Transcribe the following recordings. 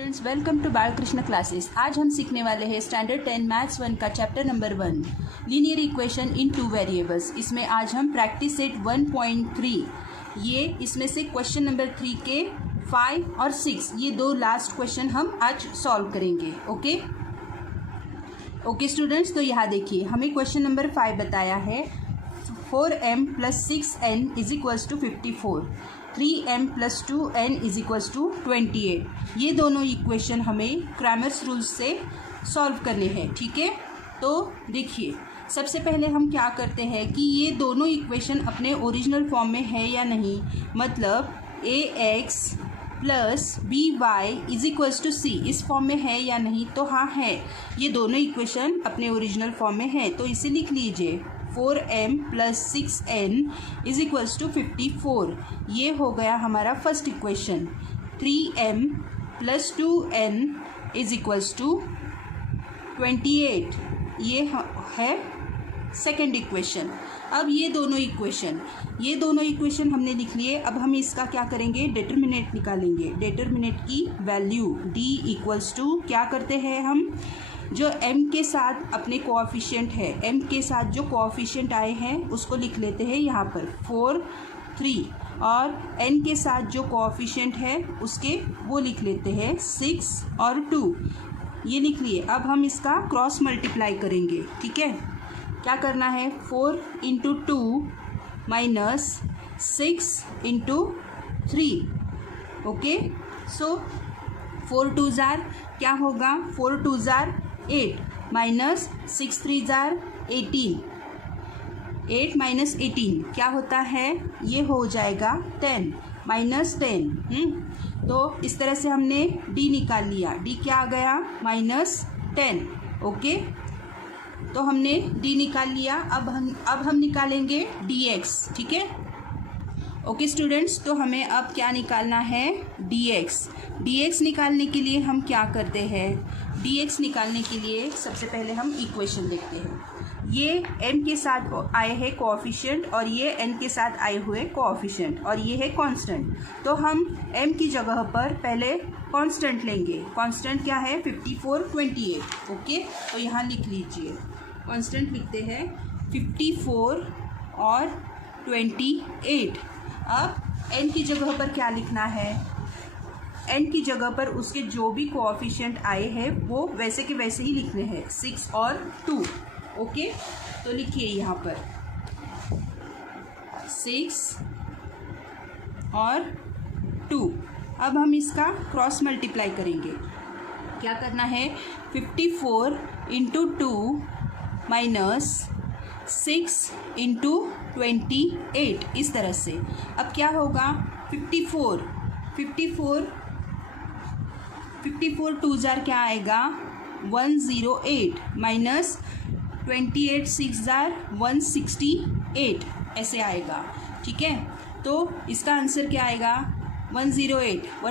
Students, welcome to Balkrishna classes. आज हम सीखने वाले हैं स्टैंडर्ड 10 मैथ्स 1 का chapter number 1 linear equation in two variables. इसमें आज हम प्रैक्टिस सेट 1.3 ये इसमें से क्वेश्चन नंबर 3 के 5 और 6 ये दो लास्ट क्वेश्चन हम आज सॉल्व करेंगे। ओके स्टूडेंट्स, तो यहाँ देखिए हमें क्वेश्चन नंबर 5 बताया है 4m + 6n = 54, 3m + 2n = 28। ये दोनों इक्वेशन हमें क्रैमर्स रूल्स से सॉल्व करने हैं। ठीक है, तो देखिए सबसे पहले हम क्या करते हैं कि ये दोनों इक्वेशन अपने ओरिजिनल फॉर्म में है या नहीं, मतलब ax + by = c इस फॉर्म में है या नहीं, तो हाँ है, ये दोनों इक्वेशन अपने ओरिजिनल फॉर्म में है। तो इसे लिख लीजिए 4m + 6n = 54। ये हो गया हमारा फर्स्ट इक्वेशन। 3m + 2n = 28, ये है सेकेंड इक्वेशन। अब ये दोनों इक्वेशन हमने लिख लिए। अब हम इसका क्या करेंगे, डिटर्मिनेंट निकालेंगे। डिटर्मिनेंट की वैल्यू d = क्या करते हैं हम, जो m के साथ अपने कोएफिशिएंट है, m के साथ जो कोएफिशिएंट आए हैं उसको लिख लेते हैं यहाँ पर 4, 3, और n के साथ जो कोएफिशिएंट है उसके वो लिख लेते हैं 6 और 2, ये लिख लिए। अब हम इसका क्रॉस मल्टीप्लाई करेंगे। ठीक है, क्या करना है, 4 × 2 - 6 × 3। ओके, सो 4 2 जार क्या होगा, 4 2 जार 8 - 6 3 जार 18, 8 - 18 क्या होता है, ये हो जाएगा 10 -10। तो इस तरह से हमने d निकाल लिया। d क्या आ गया, -10। ओके, तो हमने d निकाल लिया। अब हम निकालेंगे dx। ठीक है, ओके स्टूडेंट्स, तो हमें अब क्या निकालना है, dx निकालने के लिए हम क्या करते हैं, dx निकालने के लिए सबसे पहले हम इक्वेशन देखते हैं। ये m के साथ आए हैं कोएफिशिएंट और ये n के साथ आए हुए कोएफिशिएंट, और ये है कांस्टेंट। तो हम m की जगह पर पहले कांस्टेंट लेंगे। कांस्टेंट क्या है, 54 28। ओके, तो यहाँ लिख लीजिए, कांस्टेंट लिखते हैं 54 और 28। अब n की जगह पर क्या लिखना है, n की जगह पर उसके जो भी कोएफिशिएंट आए हैं वो वैसे के वैसे ही लिखने हैं, 6 और 2। ओके, तो लिखिए यहाँ पर 6 और 2। अब हम इसका क्रॉस मल्टीप्लाई करेंगे। क्या करना है, 54 × 2 - 6 × 28 इस तरह से। अब क्या होगा, 54 2 जार क्या आएगा, 108 - 28 6 जार 168 ऐसे आएगा। ठीक है, तो इसका आंसर क्या आएगा, 108 -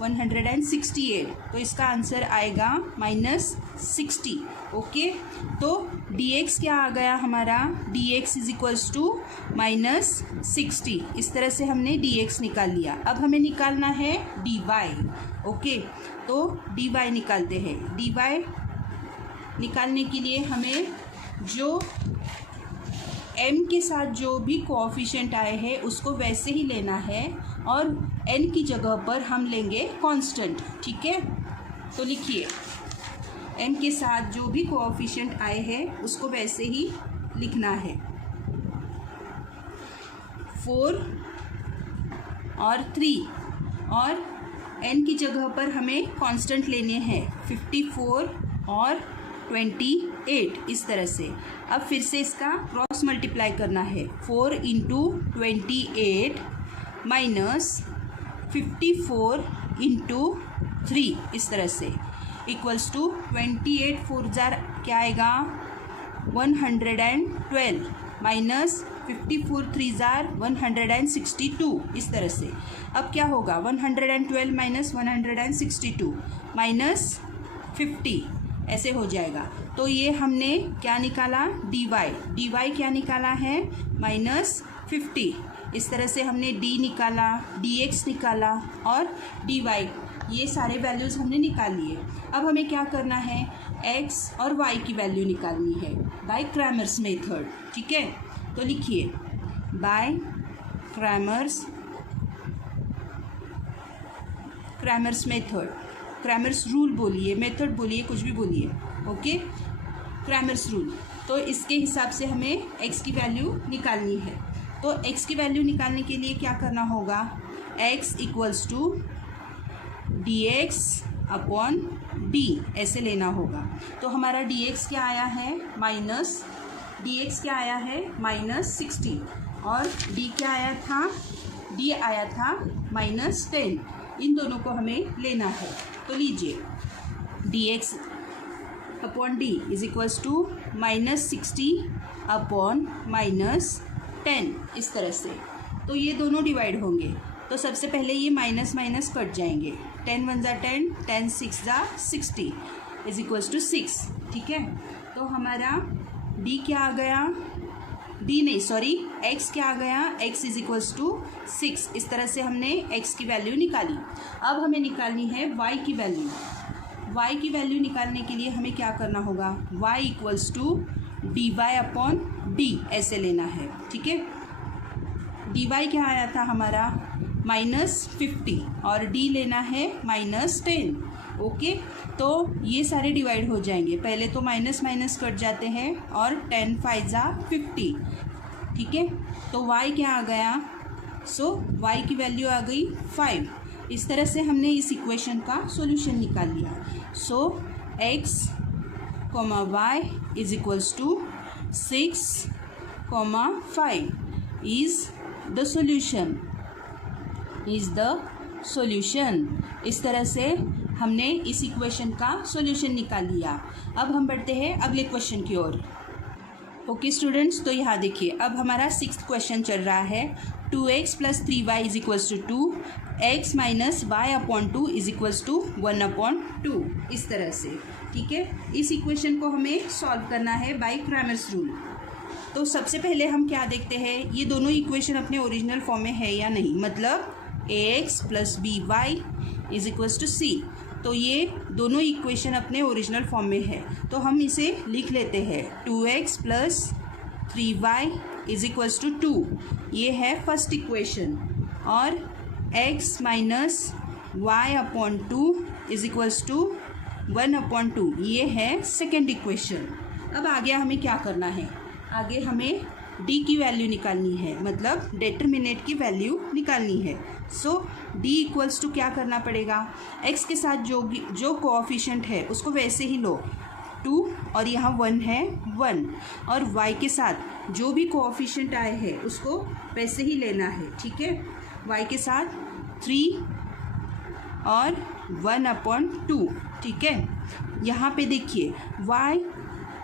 168, तो इसका आंसर आएगा -60। ओके, तो dx क्या आ गया हमारा, dx = -60। इस तरह से हमने dx निकाल लिया। अब हमें निकालना है dy। ओके, तो dy निकालते हैं। dy निकालने के लिए हमें जो m के साथ जो भी कोएफिशिएंट आए हैं उसको वैसे ही लेना है, और n की जगह पर हम लेंगे कांस्टेंट। ठीक है, तो लिखिए m के साथ जो भी कोएफिशिएंट आए हैं उसको वैसे ही लिखना है, 4 और 3, और n की जगह पर हमें कांस्टेंट लेने हैं 54 और 28 इस तरह से। अब फिर से इसका क्रॉस मल्टीप्लाई करना है, 4 × 28 - 54 × 3 इस तरह से, इक्वल्स टू 28 4 जार क्या आएगा, 112 - 54 3 जार 162 इस तरह से। अब क्या होगा, 112 - 162 -50 ऐसे हो जाएगा। तो ये हमने क्या निकाला, dy क्या निकाला है, -50। इस तरह से हमने d निकाला, dx निकाला और dy ये सारे वैल्यूज़ हमने निकाल लिए। अब हमें क्या करना है, x और y की वैल्यू निकालनी है बाय क्रैमर्स मेथड। ठीक है, तो लिखिए by Cramer's method, Cramer's rule बोलिए, मेथड बोलिए, कुछ भी बोलिए। Okay, Cramer's rule. तो इसके हिसाब से हमें x की वैल्यू निकालनी है। तो x की वैल्यू निकालने के लिए क्या करना होगा, x equals to dx upon d ऐसे लेना होगा। तो हमारा dx क्या आया है, -60 और d क्या आया था, d आया था -10। इन दोनों को हमें लेना है। तो लीजिए dx upon d is equals to -60 upon -10, इस तरह से। तो ये दोनों डिवाइड होंगे। तो सबसे पहले ये माइनस माइनस कट जाएंगे, 10 1 ज़ा 10, 10 6 ज़ा 60 इज इक्वल्स टू 6। ठीक है, तो हमारा d क्या आ गया, x क्या आ गया, x इज इक्वल्स टू 6। इस तरह से हमने x की वैल्यू निकाली। अब हमें निकालनी है y की वैल्यू। y की वैल्यू निकालने के लिए हमें क्या करना होगा, y equals to dy upon d ऐसे लेना है। ठीक है, dy क्या आया था हमारा -50 और d लेना है -10। ओके, तो ये सारे डिवाइड हो जाएंगे। पहले तो माइनस माइनस कट जाते हैं और 10 5 ज़ा 50। ठीक है, तो y क्या आ गया, y की वैल्यू आ गई 5। इस तरह से हमने इस इक्वेशन का सॉल्यूशन निकाल लिया। x, y is equals to 6, 5 is the solution. इस तरह से हमने इस इक्वेशन का सॉल्यूशन निकाल लिया। अब हम बढ़ते हैं अगले क्वेश्चन की ओर। ओके स्टूडेंट्स, तो यहाँ देखिए, अब हमारा 6th क्वेश्चन चल रहा है। 2x + 3y is equals to 2, x - y upon 2 is equals to 1/2, इस तरह से। ठीक है, इस इक्वेशन को हमें सॉल्व करना है बाय क्रैमर्स रूल। तो सबसे पहले हम क्या देखते हैं, ये दोनों इक्वेशन अपने ओरिजिनल फॉर्म में है या नहीं, मतलब ax + by is equals to c। तो ये दोनों इक्वेशन अपने ओरिजिनल फॉर्म में है, तो हम इसे लिख लेते हैं 2x + 3y is equals to 2, ये है फर्स्ट इक्वेशन। और x - y upon 2 is equals to 1/2, ये है सेकेंड इक्वेशन। अब आगे हमें क्या करना है, आगे हमें d की वैल्यू निकालनी है, मतलब डिटर्मिनेंट की वैल्यू निकालनी है। d इक्वल्स टू क्या करना पड़ेगा, x के साथ जो कोएफिशिएंट है उसको वैसे ही लो, 2 और यहाँ 1 है 1, और y के साथ जो भी कोएफिशिएंट आए हैं उसको वैसे ही लेना है। ठीक है, y के साथ 3 और 1/2। ठीक है, यहाँ पे देखिए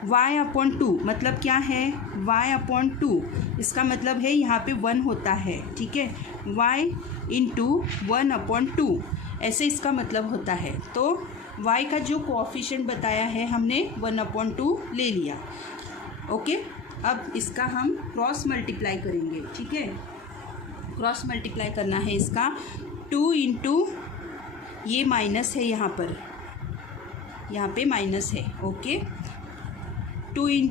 y/2 मतलब क्या है, y/2 इसका मतलब है यहाँ पे 1 होता है। ठीक है, y × 1/2 ऐसे इसका मतलब होता है। तो y का जो कोएफिशिएंट बताया है हमने 1/2 ले लिया। ओके, अब इसका हम क्रॉस मल्टीप्लाई करेंगे। ठीक है, क्रॉस मल्टीप्लाई करना है इसका, 2 × ये माइनस है, यहाँ पे माइनस है। ओके, 2 ×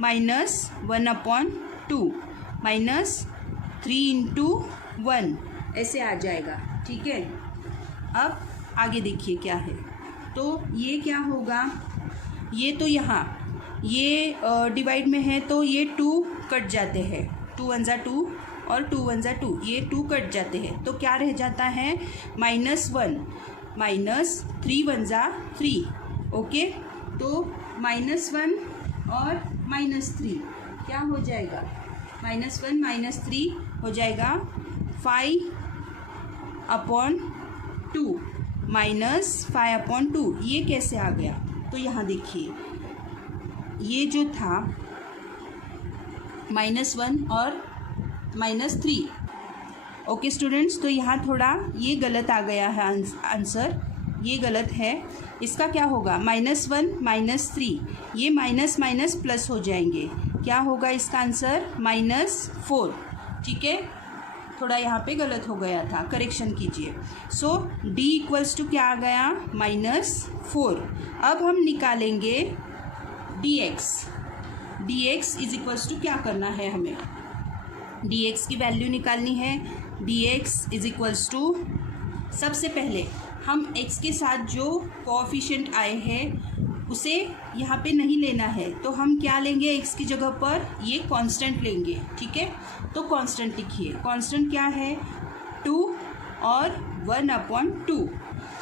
-1/2 -3 × 1 ऐसे आ जाएगा। ठीक है, अब आगे देखिए क्या है, तो ये क्या होगा, ये तो यहाँ ये डिवाइड में है तो ये 2 कट जाते हैं, 2 1 ज़ा 2 और 2 1 ज़ा 2, ये 2 कट जाते हैं। तो क्या रह जाता है, -1 -3 1 ज़ा 3। ओके, तो -1 और -3 क्या हो जाएगा, -1 -3 हो जाएगा 5/2 -5/2। ये कैसे आ गया, तो यहाँ देखिए, ये जो था -1 और -3। ओके स्टूडेंट्स, तो यहाँ थोड़ा ये गलत आ गया है आंसर, ये गलत है। इसका क्या होगा, -1 -3, ये माइनस माइनस प्लस हो जाएंगे, क्या होगा इसका आंसर, -4। ठीक है, थोड़ा यहाँ पे गलत हो गया था, करेक्शन कीजिए। सो d इक्वल्स टू क्या आ गया, -4। अब हम निकालेंगे dx। dx is equals to क्या करना है, हमें dx की वैल्यू निकालनी है। dx इज इक्वल्स टू, सबसे पहले हम x के साथ जो कोएफिशिएंट आए हैं उसे यहाँ पे नहीं लेना है, तो हम क्या लेंगे, x की जगह पर ये कांस्टेंट लेंगे। ठीक है, तो कांस्टेंट लिखिए। कांस्टेंट क्या है, 2 और 1/2।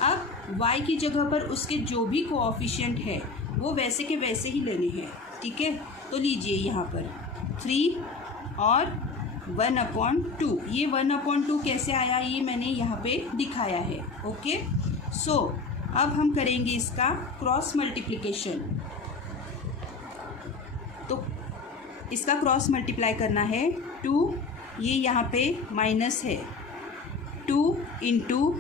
अब y की जगह पर उसके जो भी कोएफिशिएंट है वो वैसे के वैसे ही लेने हैं। ठीक है, तो लीजिए यहाँ पर 3 और 1/2। ये 1/2 कैसे आया, ये मैंने यहाँ पे दिखाया है। ओके, सो अब हम करेंगे इसका क्रॉस मल्टीप्लिकेशन। तो इसका क्रॉस मल्टीप्लाई करना है, 2, ये यहाँ पे माइनस है, 2 इंटू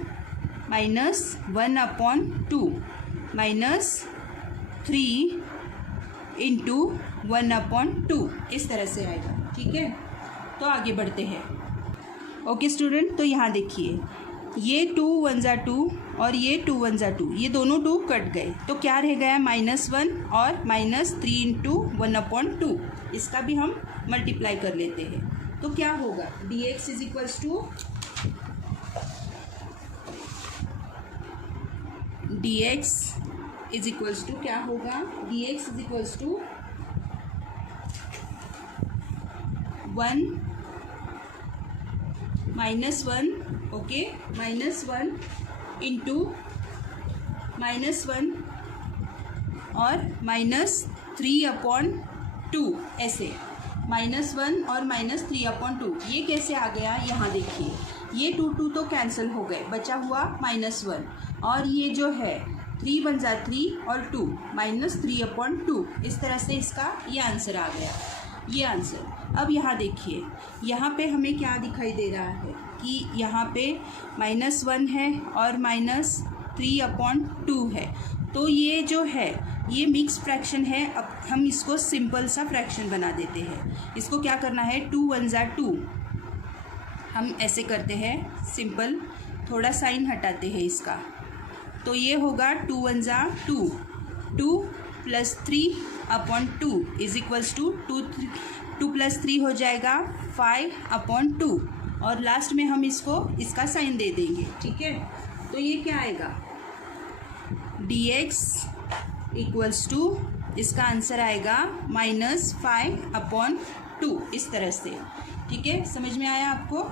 -1/2 -3 इंटू 1/2, इस तरह से आएगा। ठीक है, तो आगे बढ़ते हैं। ओके स्टूडेंट, तो यहाँ देखिए ये 2 1 जा 2 और ये 2 1 जा 2, ये दोनों 2 कट गए, तो क्या रह गया, -1 और -3 इंटू 1/2। इसका भी हम मल्टीप्लाई कर लेते हैं, तो क्या होगा, dx इज इक्वल्स टू क्या होगा, dx is equals to 1 -1, okay, -1 into -1 और -3/2, ऐसे -1 और -3/2। ये कैसे आ गया, यहाँ देखिए ये 2 तो कैंसिल हो गए, बचा हुआ -1, और ये जो है 3 1 जा 3 और 2 -3/2। इस तरह से इसका ये आंसर आ गया, ये आंसर। अब यहाँ देखिए, यहाँ पे हमें क्या दिखाई दे रहा है कि यहाँ पे -1 है और -3/2 है, तो ये जो है ये मिक्स फ्रैक्शन है। अब हम इसको सिंपल सा फ्रैक्शन बना देते हैं। इसको क्या करना है, 2 1 जा 2, हम ऐसे करते हैं सिंपल, थोड़ा साइन हटाते हैं इसका, तो ये होगा 2 1 जा 2, 2 + 3/2 इज इक्वल्स टू 2 + 3 हो जाएगा 5/2, और लास्ट में हम इसका साइन दे देंगे। ठीक है, तो ये क्या आएगा, dx इक्वल्स टू, इसका आंसर आएगा -5/2, इस तरह से। ठीक है, समझ में आया आपको,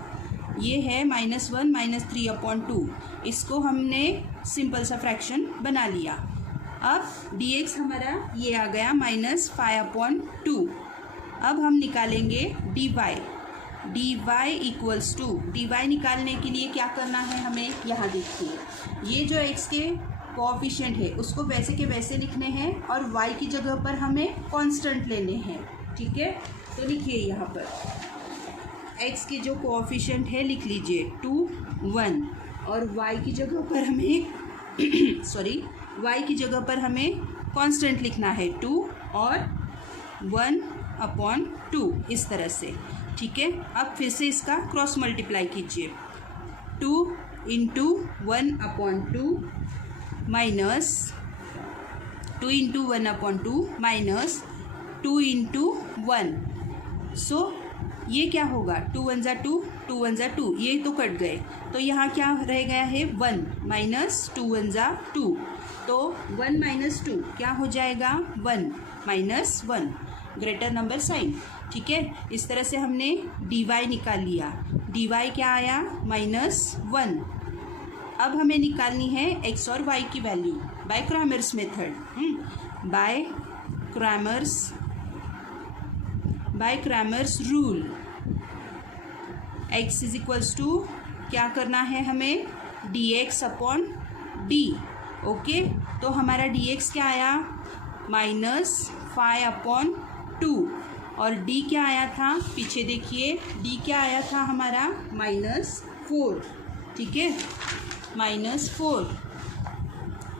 ये है -1 -3/2, इसको हमने सिंपल सा फ्रैक्शन बना लिया। अब dx हमारा ये आ गया -5/2। अब हम निकालेंगे dy इक्वल्स टू, dy निकालने के लिए क्या करना है हमें, यहाँ देखिए ये जो x के कोएफिशिएंट है उसको वैसे के वैसे लिखने हैं और y की जगह पर हमें कांस्टेंट लेने हैं। ठीक है, तो लिखिए यहाँ पर x के जो कोएफिशिएंट है लिख लीजिए 2 1, और y की जगह पर हमें y की जगह पर हमें कांस्टेंट लिखना है 2 और 1/2, इस तरह से। ठीक है, अब फिर से इसका क्रॉस मल्टीप्लाई कीजिए, 2 into 1/2 minus 2 into 1/2 minus 2 into 1। सो ये क्या होगा, 2 1 जा 2, 2 1 जा 2, ये तो कट गए, तो यहाँ क्या रह गया है 1 माइनस 2 1 जा 2, तो 1 - 2 क्या हो जाएगा, 1 - 1, ग्रेटर नंबर साइन। ठीक है, इस तरह से हमने dy निकाल लिया। dy क्या आया, -1। अब हमें निकालनी है x और y की value by Cramer's method. By Cramer's rule, x is equals to क्या करना है हमें, dx/d। ओके, तो हमारा dx क्या आया, -5/2, और d क्या आया था, पीछे देखिए d क्या आया था हमारा, -4। ठीक है, -4,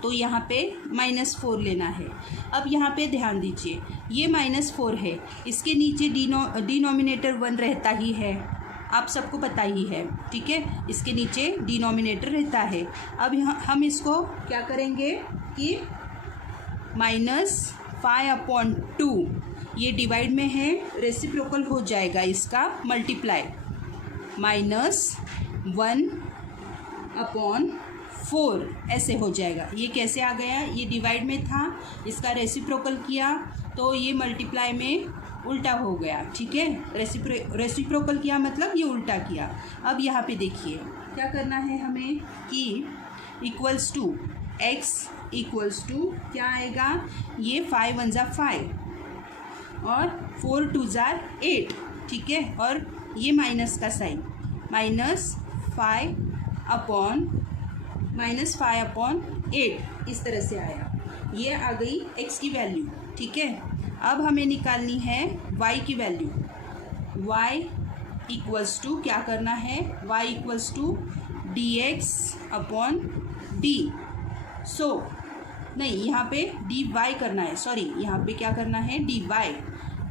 तो यहाँ पे -4 लेना है। अब यहाँ पे ध्यान दीजिए, ये -4 है, इसके नीचे डिनोमिनेटर 1 रहता ही है। आप सबको पता ही है, ठीक है। इसके नीचे डिनोमिनेटर रहता है। अब यहाँ हम इसको क्या करेंगे कि -5/2 ये डिवाइड में है, रेसिप्रोकल हो जाएगा इसका मल्टीप्लाई, -1/4 ऐसे हो जाएगा। ये कैसे आ गया, ये डिवाइड में था, इसका रेसिप्रोकल किया तो ये मल्टीप्लाई में उल्टा हो गया, ठीक है। रेसिप्रोकल किया मतलब ये उल्टा किया। अब यहाँ पे देखिए क्या करना है हमें कि equals to x equals to क्या आएगा, ये 5 1 ज़ा 5 और 4 2 ज़ा 8, ठीक है। और ये माइनस का साइन, -5/8 इस तरह से आया। ये आ गई x की वैल्यू, ठीक है। अब हमें निकालनी है y की वैल्यू। y इक्वल्स टू क्या करना है, y इक्वल्स टू dx/d। सो नहीं, यहाँ पे dy करना है, सॉरी, यहाँ पे क्या करना है dy।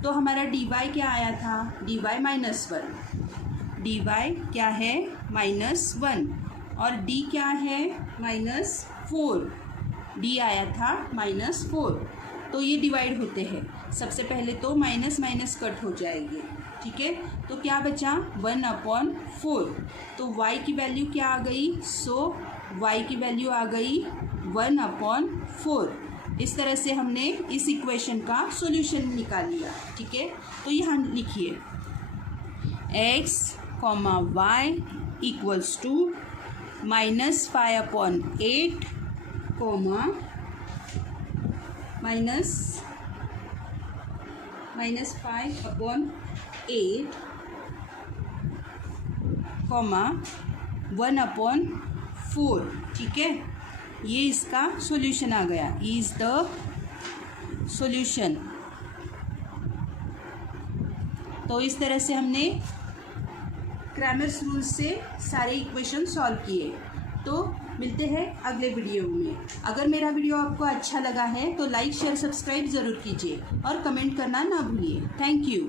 तो हमारा dy क्या आया था, dy -1, dy क्या है -1 और d क्या है -4, d आया था -4। तो ये डिवाइड होते हैं, सबसे पहले तो माइनस माइनस कट हो जाएंगे, ठीक है। तो क्या बचा 1/4। तो y की वैल्यू क्या आ गई, सो y की वैल्यू आ गई 1/4। इस तरह से हमने इस इक्वेशन का सॉल्यूशन निकाल लिया, ठीक है। तो यहाँ लिखिए x, y इक्वल्स टू -5/8 -5/8, 1/4, ठीक है। ये इसका सॉल्यूशन आ गया, इज द सॉल्यूशन। तो इस तरह से हमने क्रैमर्स रूल से सारे इक्वेशन सॉल्व किए। तो मिलते हैं अगले वीडियो में। अगर मेरा वीडियो आपको अच्छा लगा है तो लाइक शेयर सब्सक्राइब ज़रूर कीजिए और कमेंट करना ना भूलिए। Thank you.